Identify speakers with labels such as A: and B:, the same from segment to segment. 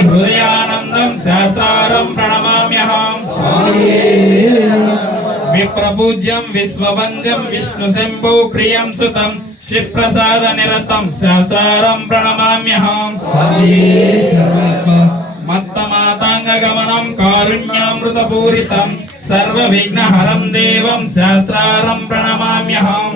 A: హృదయానందం శాస్త్రం ప్రణమామ్యహం. విప్రపూజ్యం విశ్వవంద్యం విష్ణు శంభు ప్రియం సుతం క్షిప్రసాద నిరతం శాస్త్రం ప్రణమామ్యహం. మత్తమాతాంగ గమనం కారుణ్యామృత పూరితం సర్వ విఘ్నహరం దేవం శాస్త్రారం ప్రణమామ్యహం.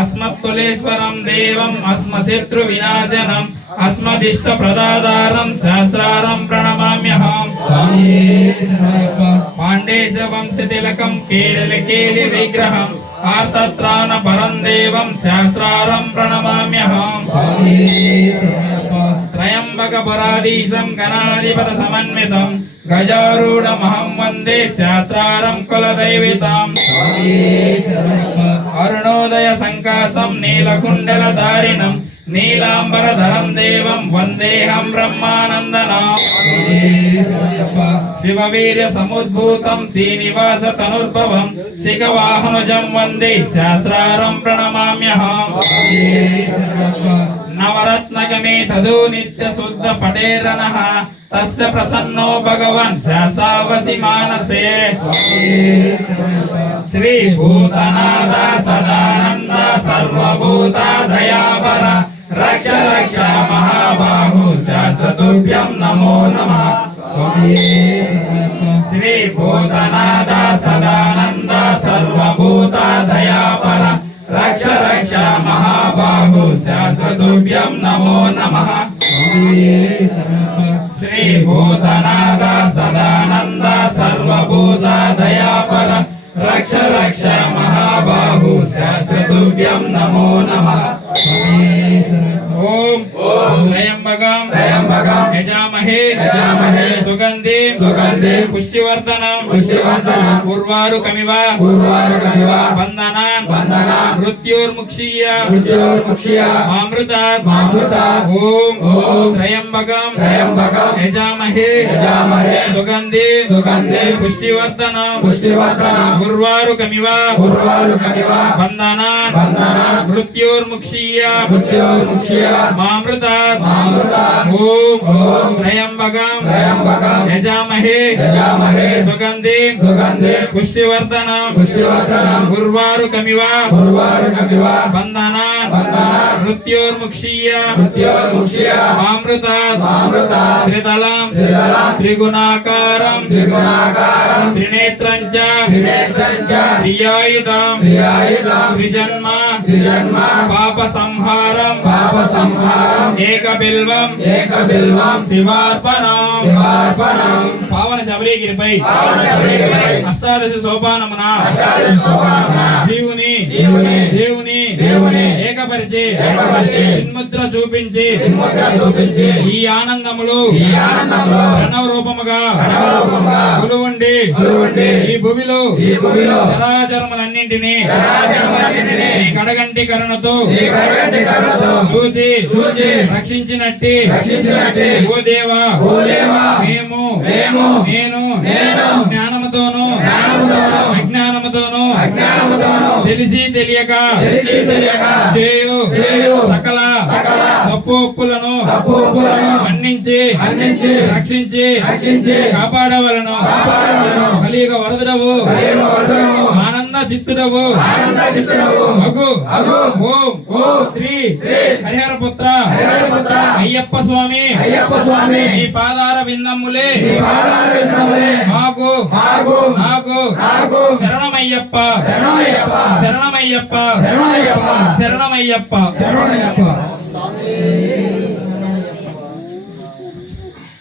A: అస్మత్కులేశ్వరం దేవం అస్మశత్రు వినాశనం అస్మదిష్ట ప్రదాదారం శాస్త్రారం ప్రణమామ్యహం పాండేశ వంశతిలకం కేరళ కేలి విగ్రహం ఆర్తత్రాణ పరం దేవం శాస్త్రారం ప్రణమామ్యహం త్రయంబక పరాధీశం గణాధిపత సమన్వితం గజారూఢమహం వందే శాస్త్రారం కులదైవితం అరుణోదయ సంకాసం నీలకుండల దారిణం నీలాంబరధరం దేవం వందేహం బ్రహ్మానందనం. శివవీర్య సముద్భూతం శ్రీనివాస తనుర్భవం శిఖవాహనుజం వందే శాస్త్రారం ప్రణమామ్యహం. నవరత్నగమే తదో నిత్య శుద్ధ పటేరనః తస్య ప్రసన్నో భగవన్ శాస్త్రావసి మానసే. శ్రీ భూతనాథ సదానంద సర్వభూత దయాపర రక్ష రక్ష మహాబాహు శాస్త్రతుభ్యం నమో నమః శ్రీ భూతనాథ సదానంద సర్వభూత దయాపర రక్ష రక్ష మహాబాహు శాస్త్రతుభ్యం నమో నమః శ్రీ భూతనాథ సదానంద సర్వభూత దయాపర రక్ష రక్ష మహాబాహు శాస్త్రతుభ్యం నమో నమః ఓం. త్రయంబకం.
B: త్రయంబకం.
A: యజామహే.
B: యజామహే.
A: సుగంధి.
B: సుగంధి.
A: పుష్టివర్ధనం.
B: పుష్టివర్ధనం.
A: ఉర్వారు కమివ.
B: పూర్వారుకమివ
A: వందన
B: వందన
A: మృత్యుర్ముక్షీయ
B: మృత్యోర్ముక్ష్య
A: మామృత
B: మామృత
A: ఓం
B: ఓం
A: త్రయంబకం
B: త్రయంబకం
A: యజామహే
B: యజామహే
A: సుగంధి
B: సుగంధి
A: పుష్టివర్ధనం
B: పుష్టివర్ధనం
A: ఉర్వారు కమివ
B: పూర్వారుకమివ
A: వందన
B: వందన
A: మృత్యుర్ముక్షీయ
B: మృత్యోర్ముక్ష్య
A: మామృత
B: మామృత
A: ఓం
B: ఓం
A: త్రయంబకం
B: త్రయంబకం
A: యజామహే
B: యజామహే
A: సుగంధి
B: సుగంధి
A: పుష్టివర్ధనం
B: పుష్టివర్ధనం
A: వందన మృత్యుర్ముక్షీయ
B: మృత్యోర్ముక్ష్య
A: మామృత
B: మామృత
A: త్రిదళం
B: త్రిదళం
A: త్రిగుణాకారం త్రినేత్రం త్రియాయుధం త్రిజన్మ పాప సంహారం ఏకబిల్వం
B: ఏకబిల్వం
A: శివార్పణం పావన శబరిగిరిపై అష్టాదశ సోపానమున జీవుని
B: జీవుని
A: దేవుని
B: దేవుని
A: ఏకపరిచి
B: ఏకపరిచి
A: చిన్ముద్ర చూపించి
B: చిన్ముద్ర చూపించి
A: ఈ ఆనందములు
B: ఈ ఆనందంలో
A: ప్రణవ రూపముగా
B: ప్రణవరూపంగా
A: కొలువుండి.
B: కొలువుండి.
A: ఈ భూమిలో
B: ఈ భూమిలో
A: చరాచరములన్నింటినీ
B: చరాచరములన్నిటినీ
A: ఈ కడగంటి కరుణతో
B: ఈ కడగంటి కరుణతో
A: చూచి
B: చూచి
A: రక్షించినట్టి.
B: రక్షించినట్టి.
A: ఓ దేవా
B: ఓ దేవా
A: మేము
B: మేము
A: నేను
B: నేను
A: జ్ఞానముతోను
B: జ్ఞానముతోను
A: అజ్ఞానముతోను
B: అజ్ఞానముతోను
A: తెలిసి తెలియక చేయు సకల తప్పు ఒప్పులను
B: మన్నించి
A: రక్షించి
B: రక్షించి
A: కాపాడవలను.
B: కాపాడవలను.
A: కలియుగ వరదడవు.
B: కలియుగ వరదను
A: ఆనంద చిత్తుడవు
B: ఆనంద చిత్తుడవు
A: అగు
B: అగు
A: ఓం
B: ఓం
A: శ్రీ
B: శ్రీ
A: హరిహర పుత్ర
B: హరిహరపుత్ర
A: అయ్యప్ప స్వామి
B: అయ్యప్ప స్వామి
A: ఈ పాదార విందమ్ములే
B: ఈ పాదాల విందములే
A: మాకు
B: మాకు
A: నాకు
B: నాకు
A: శరణమయ్యప్ప
B: శరణమయ్యప్ప
A: శరణమయ్యప్ప
B: శరణమయ్యప్ప
A: శరణమయ్యప్ప
B: శరణమయ్యప్ప